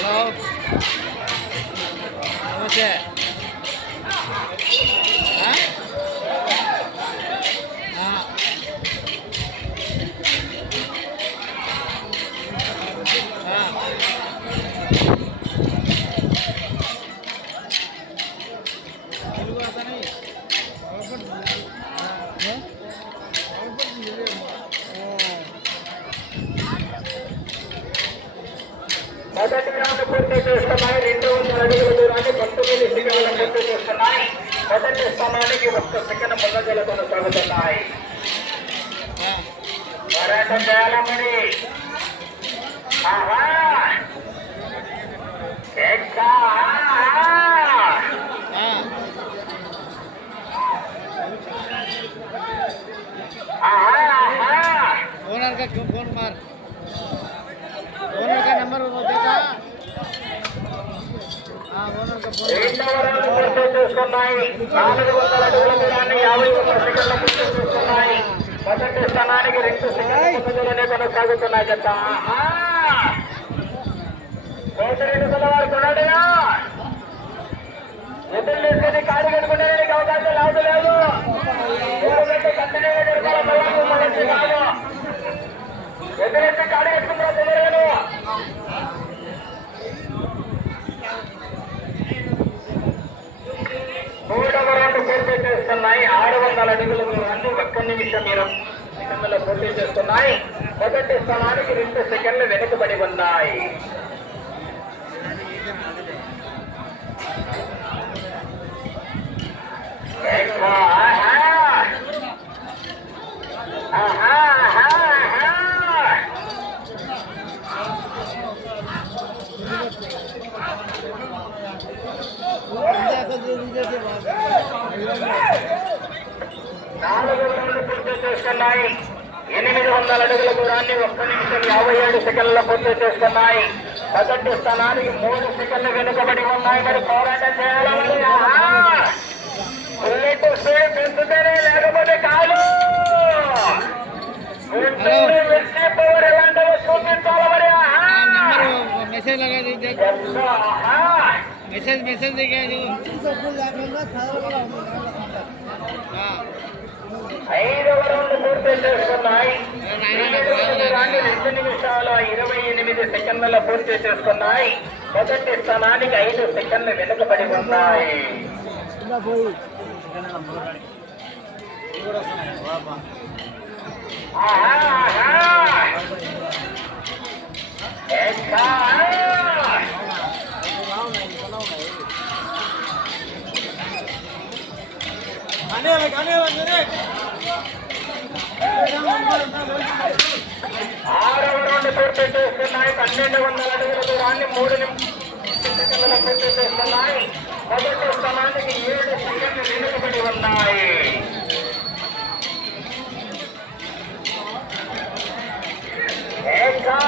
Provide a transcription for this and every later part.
Hello. మొదటి round పూర్తి చేస్తున్నాయి రెండు వందల అడుగుల దూరాన్ని పంతొమ్మిది సెకండ్ల పూర్తి చేస్తున్నాయి మొదటి స్థానానికి ఒక్క సెకండ్ ముందంజలు కొనసాగుతున్నాయి ఆ. పోరాటం చేయాలమ్మడి ఆహా ఎక్కా ఆ. ఆహా ఆహా ओनर का क्यों फोन मार రెండవ రౌండ్ పూర్తి చేస్తున్నాయి నాలుగు వందల అడుగుల దూరాన్ని యాభై ఒక్క సెకండ్ల పూర్తి మొదటి స్థానానికి రెండు సెకండ్ల కొనసాగుతున్నాయి పిల్లవారు ఎదురు తీసుకుని కాడి కట్టుకునేదానికి అవకాశం లేదు లేదు ఎందుకంటే పిల్లలు మనకి కాదు ఎదురెత్తి కాడి కట్టుకుంటారు తెలియదు మూడవ రౌండ్ పూర్తి చేస్తున్నాయి ఆరు వందల మీరు దూరాన్ని ఒక్క నిమిషం మీరు సెకండ్ల పోటీ చేస్తున్నాయి మొదటి స్థానానికి రెండు సెకండ్లు వెనుకబడి ఉన్నాయి Thank you. ఆహా, ఆహా, ఆహా. నాలుగు రౌండ్లు పూర్తి చేస్తున్నాయి ఎనిమిది వందల అడుగుల దూరాన్ని ఒక్క నిమిషం ఏడు సెకండ్ల పూర్తి చేస్తున్నాయి మొదటి స్థానానికి మూడు సెకండ్లు వెనుకబడి ఉన్నాయి. మరి పోరాటం చేయాలని ఆహా! బుల్లెట్ స్పీడ్ పెంచుతేనే లేకపోతే కాదు. గుంటూరు మిర్చి పవర్ ఐదవ రౌండ్ పూర్తి రాణి రెండు నిమిషాల ఇరవై ఎనిమిది సెకండ్ల పూర్తి చేసుకున్నాయి. మొదటి స్థానానికి ఐదు సెకండ్లు వెనుకబడి ఉన్నాయి. ఆహా, పన్నెండు వందల అడుగుల దూరాన్ని మూడు నిమిషాల పూర్తి చేస్తున్నాయి మొదటి స్థానానికి ఏడు సెకండ్లు వెనుకబడి ఉన్నాయి ఏకా,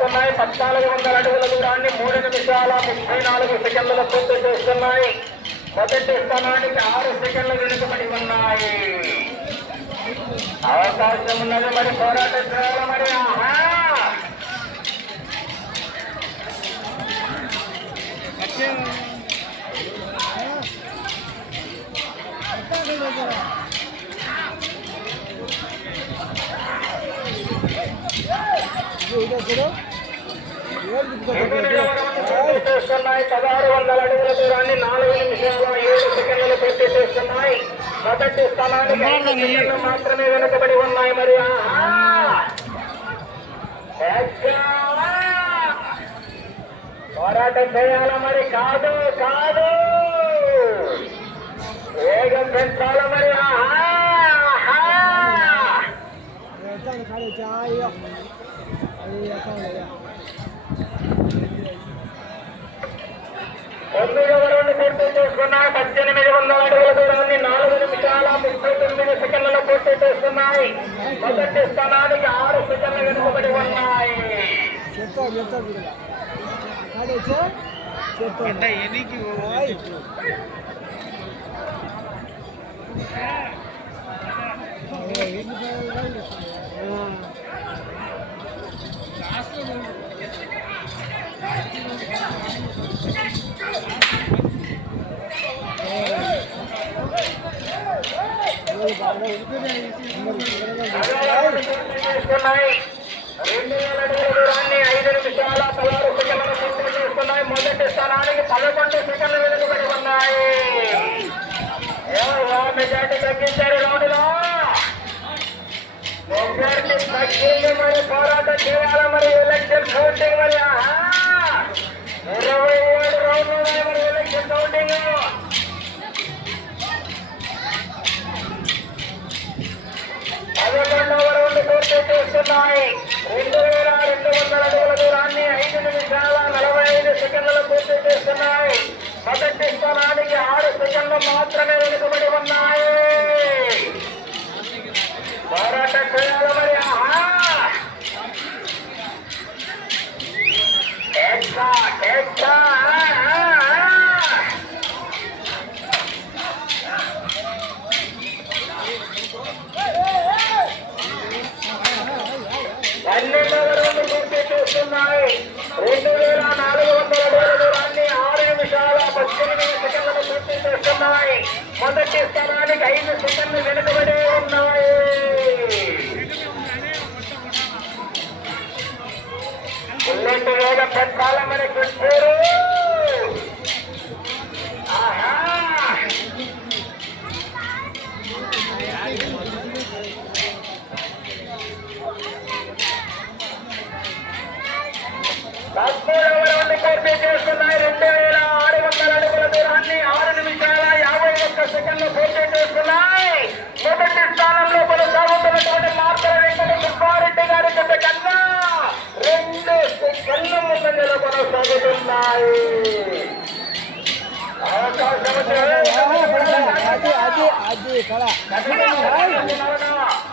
చేస్తున్నాయి. పద్నాలుగు వందల అడుగుల దూరాన్ని మూడు నిమిషాల ముప్పై నాలుగు సెకండ్లు పూర్తి చేస్తున్నాయి. మొదటి స్థానానికి ఆరు సెకండ్లు వెనుకబడి ఉన్నాయి. అవకాశం ఉన్నది మరి పోరాటం చేయాలి మరి. Thank. చేస్తున్నాయి. పదహారు వందల అడుగుల దూరాన్ని నాలుగు నిమిషాల ఏడు సెకండ్లు పూర్తి చేస్తున్నాయి. మొదటి స్థానానికి మాత్రమే వెనుకబడి ఉన్నాయి. మరి? పోరాటం చేయాలా మరి? కాదు కాదు. వేగం పెంచాలా మరి? ఆహా ఆహా. తొమ్మిదవ రౌండ్ పూర్తి చేసుకున్నాయి పద్దెనిమిది వందల అడుగుల దూరాన్ని నాలుగు నిమిషాల ముప్పై తొమ్మిది సెకండ్లలో పూర్తి చేస్తున్నాయి మొదటి స్థానానికి ఆరు సెకండ్లు వెనుకబడి ఉన్నాయి. మొదటి స్థానానికి పదకొండు సెకండ్లు వెనుకబడి ఉన్నాయి మెజార్టీ తగ్గించారు రౌండ్లో మెజార్టీ తగ్గింది మరి పోరాటం చేయాలి మరి ఎలక్షన్ ఓటింగ్ మరి చేస్తున్నాయి రెండు వేల రెండు వందల అడుగుల దూరాన్ని ఐదు నిమిషాల నలభై ఐదు సెకండ్లు పూర్తి చేస్తున్నాయి మొదటి స్థానానికి ఆరు సెకండ్లు మాత్రమే వెనుకబడి ఉన్నాయి. పోరాటం చేయాలి రెండు వేల నాలుగు వందల దూరాన్ని ఆరు నిమిషాల పద్దెనిమిది సెకండ్లను పూర్తి చేస్తున్నాయి మొదటి స్థానానికి ఐదు సెకండ్లు వెనుకబడే ఉన్నాయి. రెండు వేల పెంచాలని గుంటూరు? ఆహా! పదమూడవ రెండు వేల ఆరు వందల అడుగుల దూరాన్ని ఆరు నిమిషాల యాభై ఒక్క సెకండ్లు పూర్తి చేస్తున్నాయి. మొదటి స్థానంలో కొనసాగుతున్నటువంటి మార్తల వెంకట సుబ్బారెడ్డి గారి జత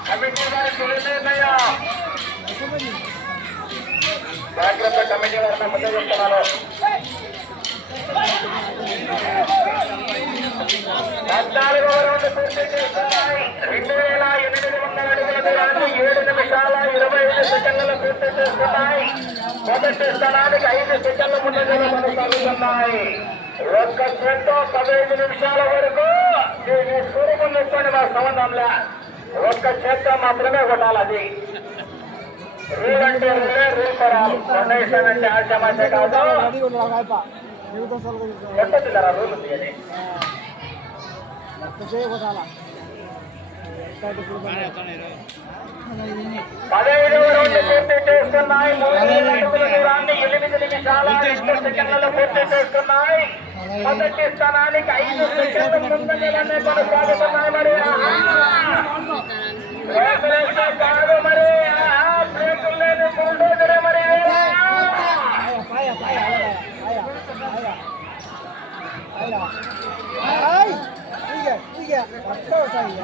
కమిటీ గారి తెలియజేయా జాగ్రత్త కమిటీ వారిని ముందు చెప్తున్నాను పద్నాలుగవ రౌండ్ పూర్తి చేస్తున్నాయి రెండు వేల ఎనిమిది వందల అడుగుల దూరాన్ని ఏడు నిమిషాల ఇరవై ఐదు సెకండ్లు పూర్తి చేస్తున్నాయి మొదటి స్థానానికి ఐదు సెకండ్ల ముందంజలో కొనసాగుతున్నాయి ఒక్క సెట్ పదహైదు నిమిషాల వరకు దీన్ని సూర్యం ఎత్తుకొని మా సంబంధంలో. ఒక్క చేత్తో మాత్రమే కొట్టాలి అది. రూల్ అంటే రూలే రూల్ కొరాలి డొనేషన్ అంటే ఆశామాష కాదు. రెడీ ఉండరా రూల్ ఉంది అది? మొత్తం పదహైదవ రౌండ్ పూర్తి చేస్తున్నాయి మూడు దూరాన్ని ఎనిమిది నిమిషాల సెకండ్లలో పూర్తి చేస్తున్నాయి మొదటి స్థానానికి ఐదు సెకండ్ల ముందంజలోనే కొనసాగుతున్నాయి మరి కాదు మరి బ్రేకులు లేని బుల్డోజరే మరి ఆహా! పాయ పాయ పాయ పాయ పాయ పాయ ఇక ఇక అట్ట వస్తాయి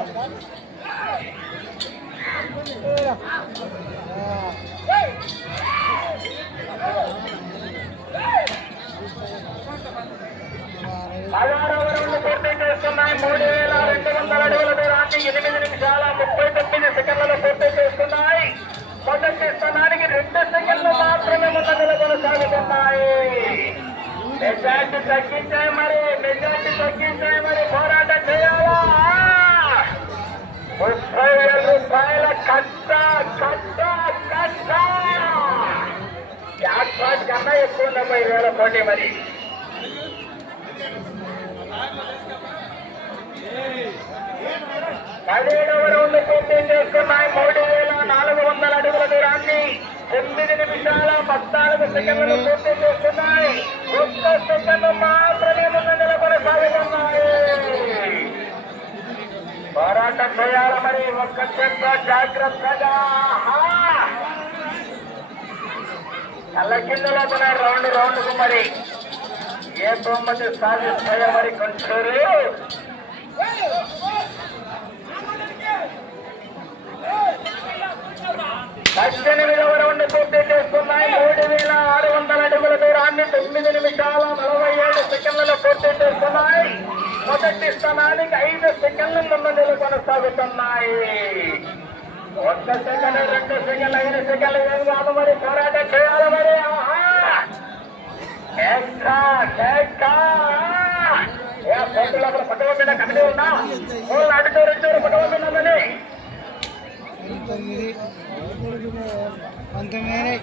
పదహారవ రౌండ్ పూర్తి చేస్తున్నాయి మూడు వేల రెండు వందల అడుగుల దూరాన్ని ఎనిమిది నిమిషాల ముప్పై తొమ్మిది సెకండ్లలో పూర్తి చేస్తున్నాయి మొదటి స్థానానికి రెండు సెకండ్లు మాత్రమే ముందంజలో కొనసాగుతున్నాయి మెజార్టీ తగ్గించే మరి మెజార్టీ తగ్గించే మరి పోరాటం చేయాలా? ముప్పై వేల రూపాయల కట్ట కట్ట కట్ట జాక్పాట్ కన్నా ఎక్కువ డెబ్బై వేల కోటి మరి. పదిహేడవ రౌండ్ పూర్తి చేసుకున్నాయి. మూడు వేల నాలుగు వందల అడుగుల దూరాన్ని. తొమ్మిది నిమిషాల పద్నాలుగు సెకండ్లు పూర్తి ఒక్క మాత్రమే ముందంజలో కొనసాగుతున్నాయి పోరాటం చేయాలి మరి ఒక్క చెత్త జాగ్రత్తగా. అల్ల కిందలో రౌండ్ రౌండ్కు మరి ఏ బహుమతి సాధిస్తాయో మరి కొంచెరు. పద్దెనిమిదవ రౌండ్ పూర్తి చేస్తున్నాయి మూడు వేల ఆరు వందల అడుగుల దూరాన్ని తొమ్మిది నిమిషాల నలభై ఏడు సెకండ్లలో పూర్తి చేసుకున్నాయి మొదటి స్థానానికి ఐదు సెకండ్ల ముందంజలు కొనసాగుతున్నాయి ఒక్క సెకండ్ రెండు సెకండ్లు ఐదు సెకండ్లు ఏం కాదు మరి పోరాటం చేయాలి మరి. మీద కమిటీ మూడు రెండు పట్టువ మీద ఉందని పంతొమ్మిది పంతొమ్మిది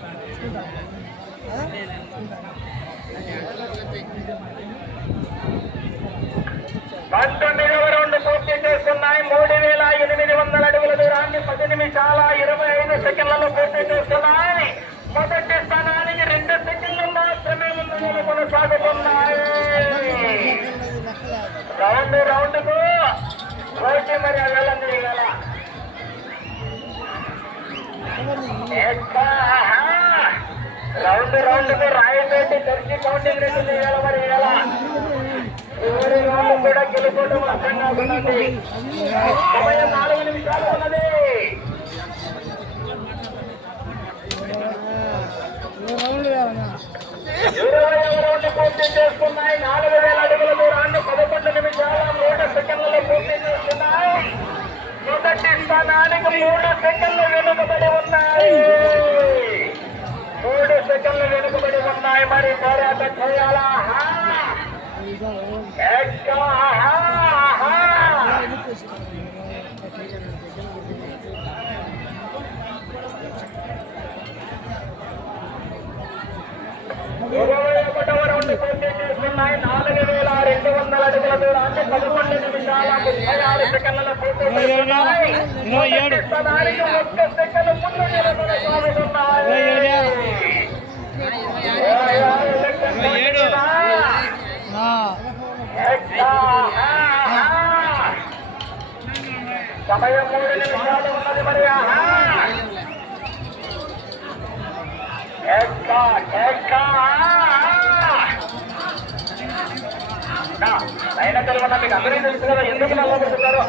పంతొమ్మిదవ రౌండ్ పూర్తి చేస్తున్నాయి. మూడు వేల ఎనిమిది వందల అడుగుల దూరాన్ని పది నిమిషాల ఇరవై ఐదు సెకండ్లలో పూర్తి చేస్తున్నాయి. మొదటి స్థానానికి రెండు సెకండ్లు మాత్రమే ముందుగా కొనసాగుతున్నాయి. రౌండ్ రౌండ్కు పోటీ మరి వెళ్ళండి రౌండ్ రౌండ్కు రాయపేటి చర్చి కౌంటింగ్ రెండు చేయాలి మరి ఇవాళ చివరి రౌండ్ కూడా గెలుపుకోవడం అర్థంగా ఉన్నది సమయం నాలుగు నిమిషాలు ఉన్నది. ఇరవై రౌండ్ పూర్తి చేసుకున్నాయి. నాలుగు వేల అడుగుల దూరాన్ని పదకొండు నిమిషాల మూడు సెకండ్లలో పూర్తి చేసుకున్నాయి. మొదటి స్థానానికి మూడు సెకండ్లు వెనుకబడి ఉన్నాయి. మూడు సెకండ్లు వెనుకబడి ఉన్నాయి మరి పోరాటం చేయాలా? చేసుకున్నాయి నాలుగు వేల రెండు వందల అడుగుల దూరాన్ని పదకొండు నిమిషాల ముప్పై ఆరు సెకండ్ల పూర్తి చేసుకున్నాయి ఇరవై ఏడు. మొదటి స్థానానికి ఒక్క సెకండ్ ముందు నిలబడి సాగుతున్నాయి. ఇరవై ఏడు. ఇరవై ఆరు లెక్కలు ఇరవై ఏడు. కొట్టినా. ఎక్కా, ఆహా. సమయం మూడు నిమిషాలు ఉన్నది మరి ఆహా ఎక్కా, ఎక్కా, అయిన మీకు అందరికీ తెలుసు కదా ఎందుకు నల్లబడుతున్నారు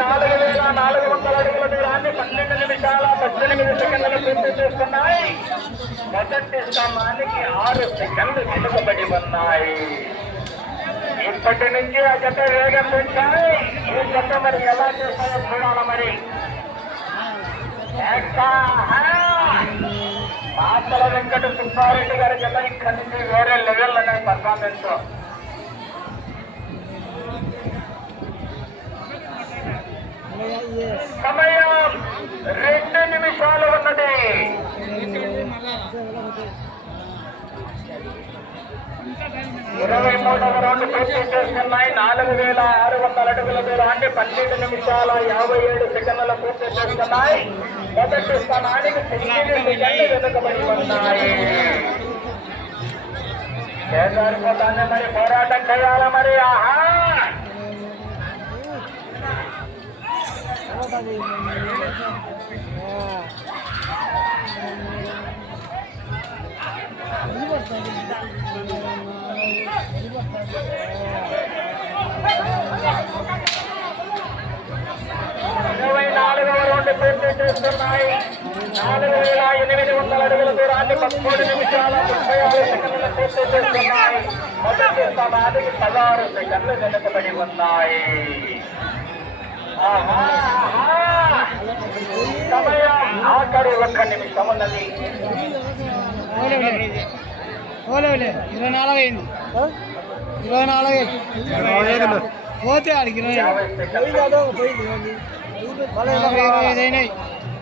నాలుగు వేల నాలుగు వందల అడుగుల దూరాన్ని పన్నెండు నిమిషాల పద్దెనిమిది సెకండ్లు పూర్తి మొదటి స్థానానికి ఆరు సెకండ్లు వెనుకబడి ఉన్నాయి. ఇప్పటి నుంచి ఆ జత వేగం పెంచాలి. ఈ జత మరి ఎలా చేస్తాయో చూడాలి మరి. ఎక్కా, వెంకట సుబ్బారెడ్డి గారి జత ఇక్కడి నుంచి వేరే లెవెల్ అనే పర్ఫార్మెన్స్ సమయం రెండు నిమిషాలు ఉన్నది. ఇరవై మూడవ రౌండ్ పూర్తి చేసుకున్నాయి. నాలుగు వేల ఆరు వందల అడుగుల దూరాన్ని పన్నెండు నిమిషాల యాభై ఏడు సెకండ్ల పూర్తి చేసుకున్నాయి. మొదటి స్థానానికి తొమ్మిది సెకండ్లు వెనుకబడి ఉన్నాయి కేదారిపోతాన్ని మరి పోరాటం చేయాలా మరి ఆహా ఇరవై నాలుగు వేల ఎనిమిది వందల అడుగుల దూరాన్ని పదమూడు నిమిషాల ముప్పై ఆరు సెకండ్లు పూర్తి చేస్తున్నాయి మొదటి స్థానానికి పదహారు సెకండ్లు వెనుకబడి ఉన్నాయి ఆహా, ఆహా. సమయం ఆఖరి ఒక్క నిమిషం ఉన్నది ఓలేవులే ఓలేవులే ఇరవై నాలుగు అయింది ఇరవై నాలుగు అయింది. పోతే ఆడికి ఇరవై యాభై సెకండ్లు నాలుగు ఇరవై అయినాయి.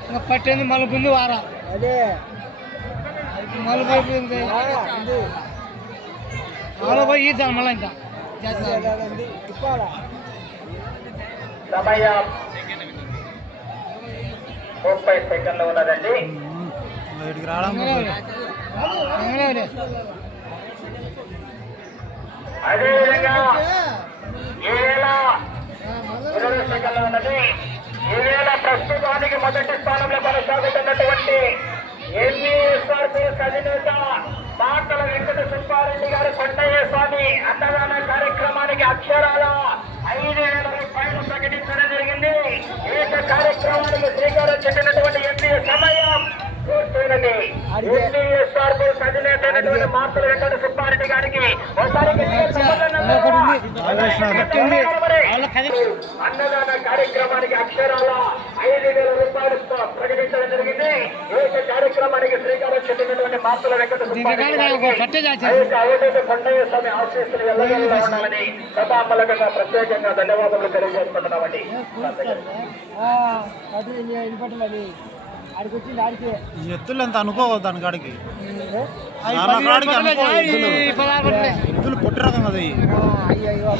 ఇంకా పట్టింది మలుపు ఉంది వారా. అదే. మలుపు అయిపోయింది. మలుపు పోయి ఈసారి మళ్ళీ ముప్పై సెకండ్లు ఉన్నదండి. ఎంగలేవులే. అదేవిధంగా సెకండ్లు ఉన్నది. ప్రస్తుతానికి మొదటి స్థానంలో కొనసాగుతున్నటువంటి ఎన్ఈఎస్ఆర్పీ అధినేత మాటల వెంకట సుబ్బారెడ్డి గారు కొండయ్య స్వామి అన్నదాన కార్యక్రమం అక్షరాల ఐదు వేల రూపాయలు ప్రకటించడం జరిగింది. ఈ యొక్క కార్యక్రమానికి శ్రీకారం చుట్టినటువంటి ఎంపీ సమయం పూర్తయినది. ఎస్ఆర్ అధినేత అయినటువంటి మార్పుల వెంకట సుబ్బారెడ్డి గారికి అన్నదాన కార్యక్రమానికి అక్షరాల ఐదు వేల రూపాయలు ప్రకటించడం జరిగింది ఈ యొక్క కార్యక్రమానికి శ్రీకారం చుట్టినటువంటి మార్పుల వెంకట సుబ్బారెడ్డి దీనికాడ ఒక గారికి పట్టే ఆ కొండయ్య స్వామి ఆశీస్సులు సభామూలకంగా ప్రత్యేకంగా ధన్యవాదాలు తెలియజేసుకుంటున్నామండి. ఎత్తులు ఎంత అనుకోవద్దు దాని కాడికి. ఎద్దులు ఎద్దులు పొట్టి రకం కదా అయ్యో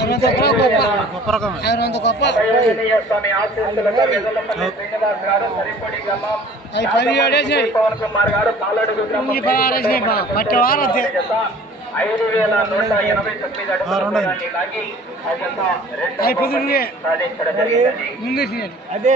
గొప్ప రకం గొప్ప అభయాంజనేయ స్వామి ఆశీస్సులతో వెదలపల్లి శ్రీనివాస్ గారు సరిపొడి గ్రామం అవి పదిహేడు వేసినాయి. పవన్ కుమార్ గారు పాలడుగు గ్రామం ఈ పదహారు వేసినాయి బా. పట్టే వారం అంతే. ఐదు వేల నూట ఎనభై తొమ్మిది అడుగుల లాగి. అదే